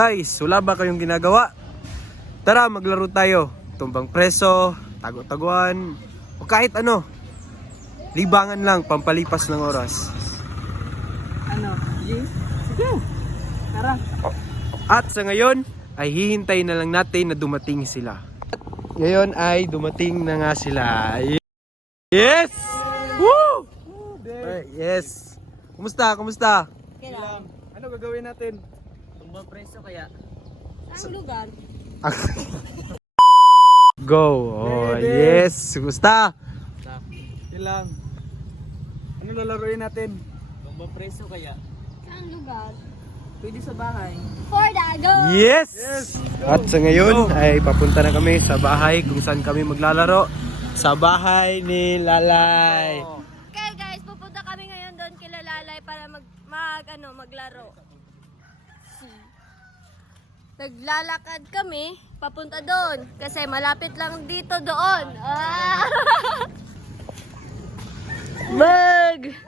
Guys, wala ba kayong ginagawa? Tara, maglaro tayo. Tumbang preso, tago-taguan, o kahit ano. Libangan lang, pampalipas ng oras. Ano? Sige. Tara. At sa ngayon, ay hihintay na lang natin na dumating sila. Ngayon ay dumating na nga sila. Yes! Woo! Yes! Kumusta? Kumusta? Kailan? Ano gagawin natin? Tumbang preso kaya? Saan lugar? Go! Oh, yes! Kumusta? Kailan? Ano lalaroin natin? Tumbang preso kaya? Saan lugar? Pwede sa bahay. For the go! Yes! At sa ngayon ay papunta na kami sa bahay kung saan kami maglalaro. Sa bahay ni Lalay. Okay guys, pupunta kami ngayon doon kila Lalay para maglaro. Naglalakad kami papunta doon kasi malapit lang dito doon. Ah! Bag!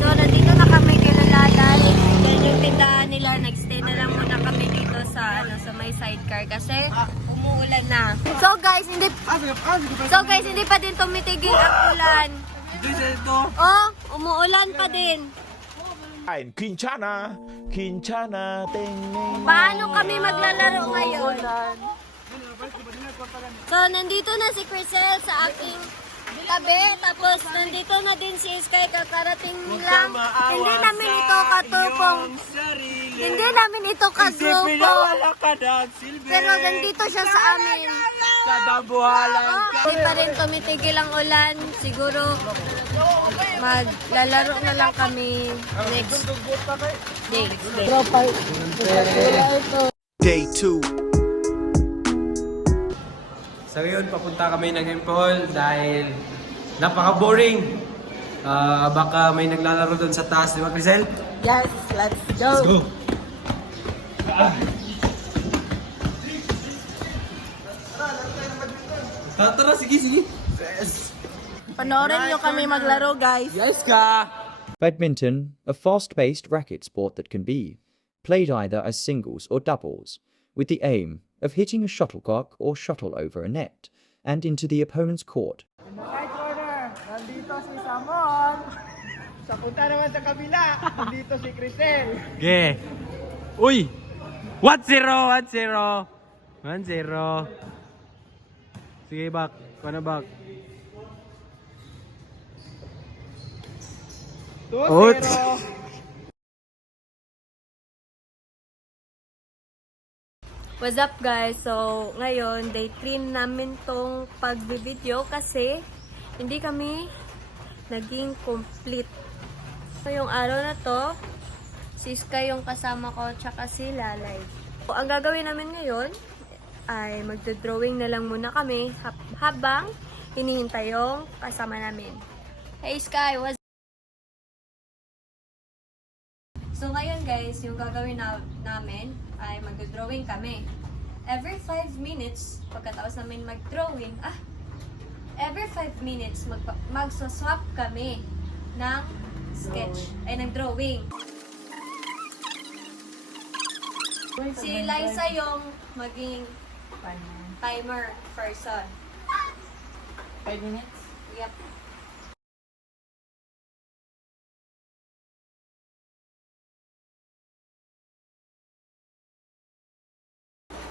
So nandito na kami kila Lalay. Yan yung tindahan nila. Nagstay na lang muna kami dito sa may sidecar kasi umuulan na. So guys, hindi pa din tumitigil ang ulan. Oh, umuulan pa din. Quinchana, Quinchana, ting, Paano kami maglalaro ngayon? So, nandito na si Crisel sa aking tabi. Tapos, nandito na din si Sky. Kakarating lang. Hindi namin ito katupong. Hindi namin ito kagrupo. Pero nandito siya sa amin. Hindi pa rin tumitigil ang ulan. Siguro, maglalaro na lang kami next day. Day 2. So ngayon, papunta kami ng Hempol dahil napaka-boring. Baka may naglalaro doon sa taas, di ba, Crisel? Yes, let's go. Let's go! Tara, sige. Yes! Panoorin nyo kami maglaro, guys. Yes ka! Badminton, a fast-paced racket sport that can be played either as singles or doubles, with the aim of hitting a shuttlecock or shuttle over a net and into the opponent's court. In the right corner, nandito si Samon. Sa punta naman sa kabila, nandito si Crisel. Okay. Uy! 1-0! 1-0. Sige, back. Paano back? 2-0. What's up guys? So, ngayon, day 3 namin tong pagbibideo kasi hindi kami naging complete. So, yung araw na to, si Sky yung kasama ko, tsaka si Lalay. So, ang gagawin namin ngayon ay magdodrawing na lang muna kami habang hinihintay yung kasama namin. Hey Sky, what's So ngayon guys, yung gagawin namin ay mag-drawing kami. Every 5 minutes, pagkatapos namin mag-drawing, every 5 minutes, mag-swap kami ng sketch, ay ng drawing. Si Liza yung maging timer person. 5 minutes? Yep.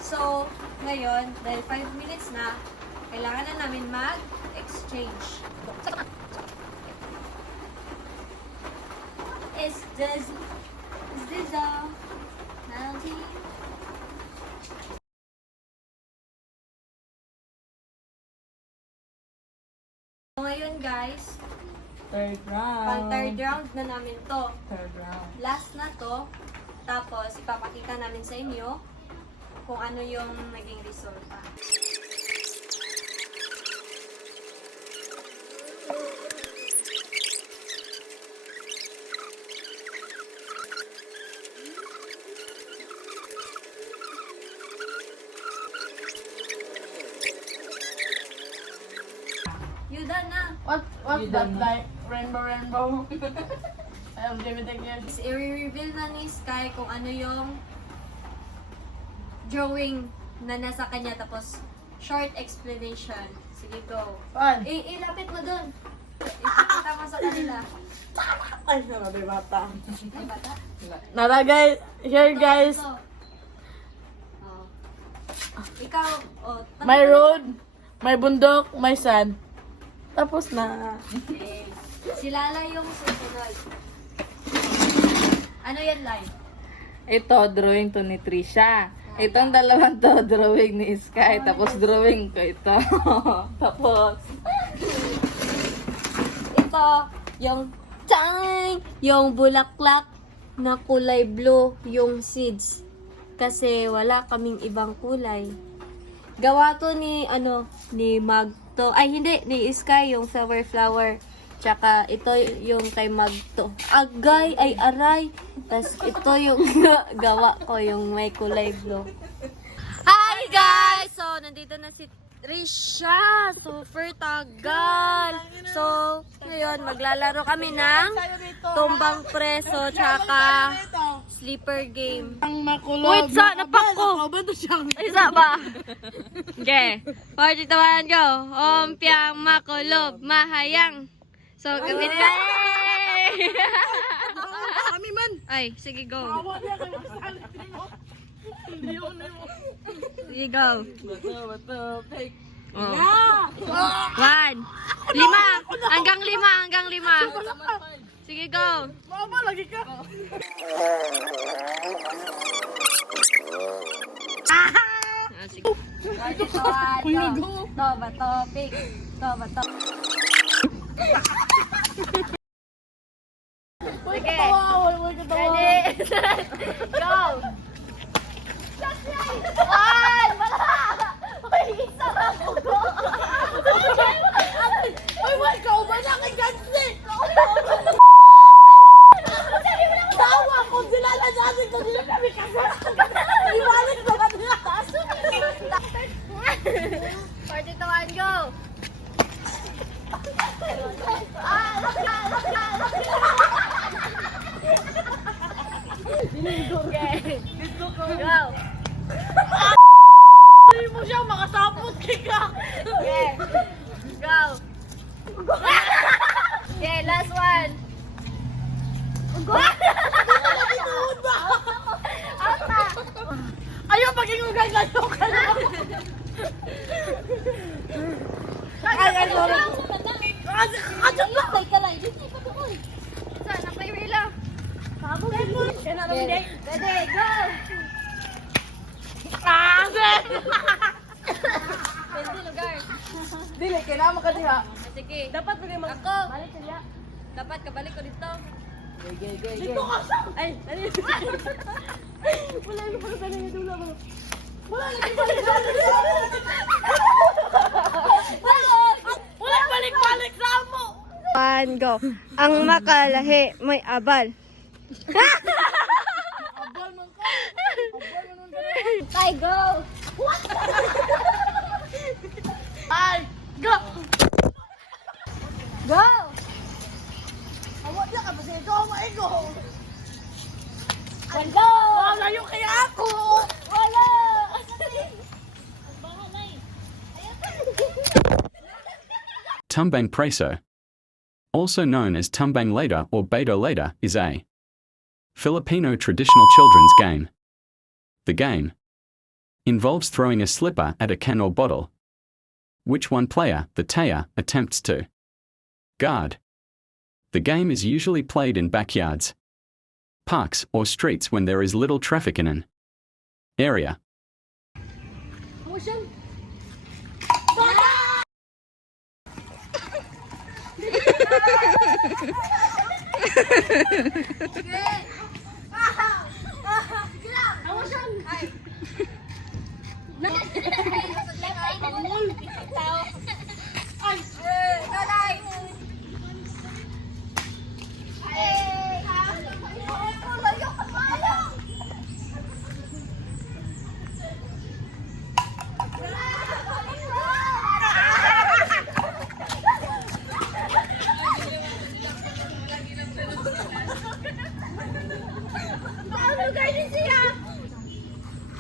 So, ngayon, dahil 5 minutes na, kailangan na namin mag-exchange. Is this Melody? So, ngayon guys, Third round. pang third round na namin to. Third round. Last na to. Tapos, ipapakita namin sa inyo kung ano yung naging resulta. You done na. What's that like? Rainbow. I am limited yet. I-reveal na ni Sky kung ano yung drawing na nasa kanya, tapos short explanation. Sige, go. Pan. Ilapit mo dun. Ipakita mo sa kanila. Ay, narabi bata. Ay, bata. Nara guys, here guys, Ito. Oh. Ikaw, oh. may road, may bundok, may sand. Tapos na. Okay. Si Lala yung susunod. Ano yan, Lai? Ito, drawing to ni Trisha. Itong dalawang to, drawing ni Sky. Tapos drawing ko ito. Tapos, Ito, yung bulaklak na kulay blue, yung seeds. Kasi wala kaming ibang kulay. Gawa to ni, ni Magto. Ay, hindi, ni Sky, yung flower. Tsaka, ito yung kay Magto. Agay, ay aray. Tapos, ito yung gawa ko, yung may kulay blue. Hi, guys! So, nandito na si Trisha. Super tagal. So, ngayon, maglalaro kami ng tumbang preso, tsaka sleeper game. Ang makulog. Wait, sa, napak ko. Isa ba? Okay. Party tawanan ko. Ompiang makulob, mahayang. So, kami na. Kami man. Ay, sige, go. Awa niya kayo sa Hindi ako na mo. Sige, go. Bato, fake. Oh. 1. 5. Hanggang 5. Sige, go. Mama, lagi ka. Ah, sige. Party tawanan ko. Toba, topic. Toba, topic. Sige. Ready? Go! One! Wala! Uy, isa na ako ko! Ay, wala ka. Uba na kay Gansi. Tawa ko. Sila na natin ko. Sila kami kasi. Ibalik na natin. Party tawanan, go! Okay. Go! Hindi mo siya makasapot kay ka. Okay. Go! Okay, last one. Tinuod ba? Ayaw pag-ingugan na yung kalaw. Ay, sorry. Kadyak lang. Saan? Napay lang. Ready, go! Pwede lugar. Dili, kailangan ka diha. Sige. Dapat maging Ako. Balik sila. Dapat kabalik ko dito. Dito ka sa. Ay, dali. Wala yung pala sa nila dula mo. Wala yung Wala balik-balik sa mo. One, go. Ang makalahi may abal. Abal man ka. Abal man ka. Tay, go! Ay, go. Go! Awat na ka ba siya? Ikaw maigo. One, go! Wala yung kaya ako. Wala! Tumbang Preso, also known as Tumbang Later or Beto Later, is a Filipino traditional children's game. The game involves throwing a slipper at a can or bottle, which one player, the tayer, attempts to guard. The game is usually played in backyards, parks, or streets when there is little traffic in an area.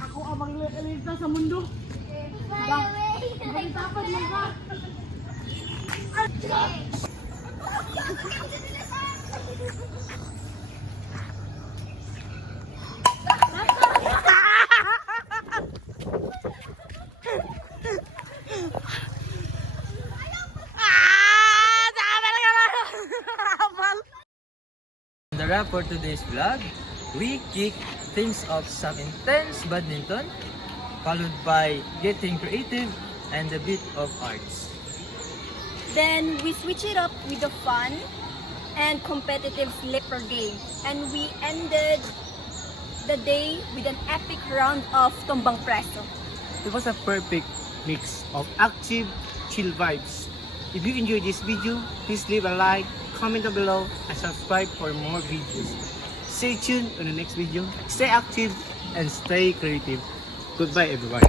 Ako amang The wrap for today's vlog, we kick things off some intense badminton, followed by getting creative and a bit of arts. Then we switch it up with a fun and competitive slipper game. And we ended the day with an epic round of tumbang preso. It was a perfect mix of active, chill vibes. If you enjoyed this video, please leave a like, comment down below, and subscribe for more videos. Stay tuned on the next video. Stay active and stay creative. Goodbye everyone.